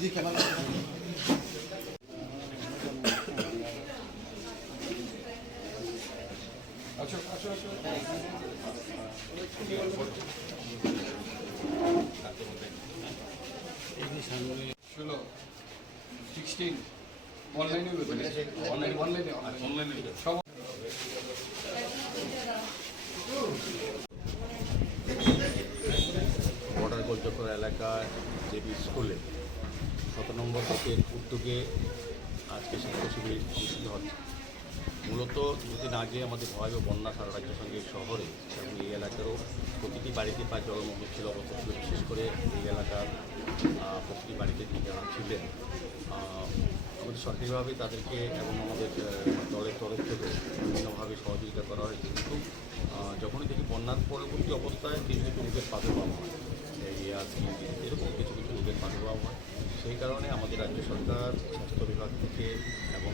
ষোলো সিক্সটিন অনলাইনে অনলাইন অনলাইনে অনলাইনে সব বর্ডার গোলচক্র এলাকার যে স্কুলে শত নম্বর ব্লকের উদ্যোগে আজকে স্বাস্থ্য শিবির অনুষ্ঠিত হচ্ছে। মূলত দুদিন আগে আমাদের ভয়াবহ বন্যা সারা রাজ্য সঙ্গে শহরে এবং এই এলাকারও প্রতিটি বাড়িতে প্রায় জলমগ্ন ছিল অবস্থা ছিল। বিশেষ করে এই এলাকার প্রতিটি বাড়িতে যারা ছিলেন। আমাদের সরকারিভাবে তাদেরকে এবং আমাদের দলের তরফ থেকে বিভিন্নভাবে সহযোগিতা করা হয়েছে। কিন্তু যখনই দেখি বন্যার পরবর্তী অবস্থায়, কিছু কিছু রোগের প্রাদুর্ভাব হয়। ডায়রিয়া সিলিন্ডার এরকম কিছু কিছু রোগের প্রাদুর্ভাব হয়। সেই কারণে আমাদের রাজ্য সরকার, স্বাস্থ্য বিভাগ থেকে এবং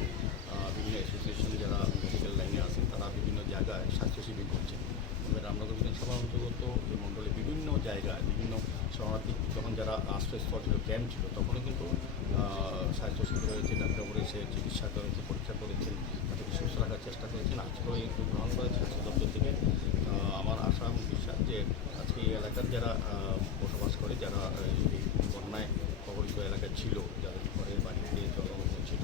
বিভিন্ন অ্যাসোসিয়েশন যারা মেডিকেল লাইনে আছেন, তারা বিভিন্ন জায়গায় স্বাস্থ্য শিবির করছেন। আমাদের রামনগর বিধানসভা অন্তর্গত এই মণ্ডলে বিভিন্ন জায়গায়, বিভিন্ন শরণার্থী যখন যারা আশ্রয়স্থল ছিল ক্যাম্প ছিল, তখনও কিন্তু স্বাস্থ্য শিবির হয়েছে ডাক্তারবাবু এসে চিকিৎসা করেছে, পরীক্ষা করেছেন, তাদেরকে সুস্থ রাখার চেষ্টা করেছেন। আজকেও এই গ্রহণ করেছে স্বাস্থ্য দপ্তর থেকে। আমার আশা এবং বিশ্বাস যে আজকে এই এলাকার যারা বসবাস করে, যারা এই এই বন্যায় কবলিত এলাকায় ছিল যাদের ঘরের বাড়িতে জলমগ্ন ছিল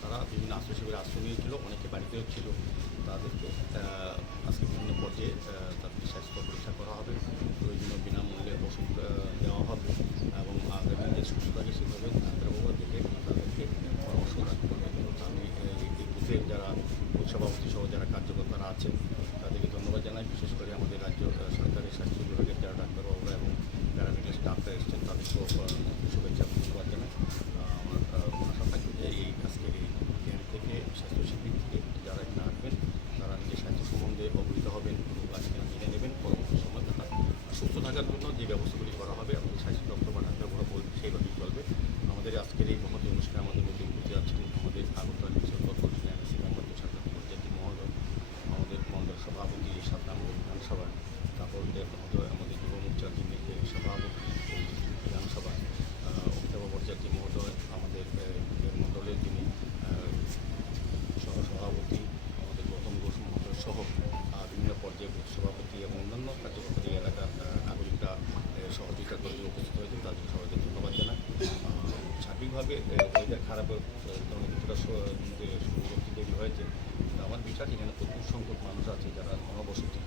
তারা বিভিন্ন আশ্রয় শিবিরে আশ্রয় নিয়েছিল অনেকে বাড়িতেও ছিল। তাদেরকে আজকে বিভিন্ন পর্যায়ে আহ, তাদেরকে স্বাস্থ্য পরীক্ষা করা হবে। প্রয়োজনীয় বিনামূল্যে ওষুধ দেওয়া হবে এবং আগামী যে সুস্থ থাকে সেভাবে ডাক্তারবাবু দেখে তাদেরকে পরামর্শ রাখতে আমি এই বুথের যারা সভাপতি সহ যারা কার্যকর্তারা আছেন তাদেরকে ধন্যবাদ জানাই। বিশেষ করে আমাদের রাজ্য আহ, সরকারের স্বাস্থ্য বিভাগের যারা ডাক্তারবাবুরা এবং প্যারামেডিক্যাল স্টাফরা এসেছেন তাদেরকেও আহ, শুভেচ্ছা এবং ধন্যবাদ জানাই আহ, আমার আহ, আশা থাকবে যে এই আজকের এই ক্যাম্প থেকে স্বাস্থ্য শিবির থেকে যারা এখানে আসবেন তারা নিজের স্বাস্থ্য সম্বন্ধে অবহিত হবেন এবং আজকে জেনে নেবেন পরবর্তী সময় তারা থাকার জন্য যে ব্যবস্থাগুলি করা হবে আমাদের স্বাস্থ্য দপ্তর বা ডাক্তারবাবুরা বলবে সেইভাবেই চলবে। আমাদের আজকের এই মহতি অনুষ্ঠানে আমাদের মধ্যে উপস্থিত আছেন আমাদের আগত আমাদের মন্ডল সভাপতি নাম বিধানসভা তারপর সহযোগিতা করে যে উপস্থিত হয়েছে তাদের সবাইকে জানাই না সার্বিকভাবে ওয়েদার খারাপের কারণে কিছুটা দেরি হয়েছে আমার বিশ্বাস এখানে প্রচুর সংখ্যক মানুষ আছে যারা ঘনবসতি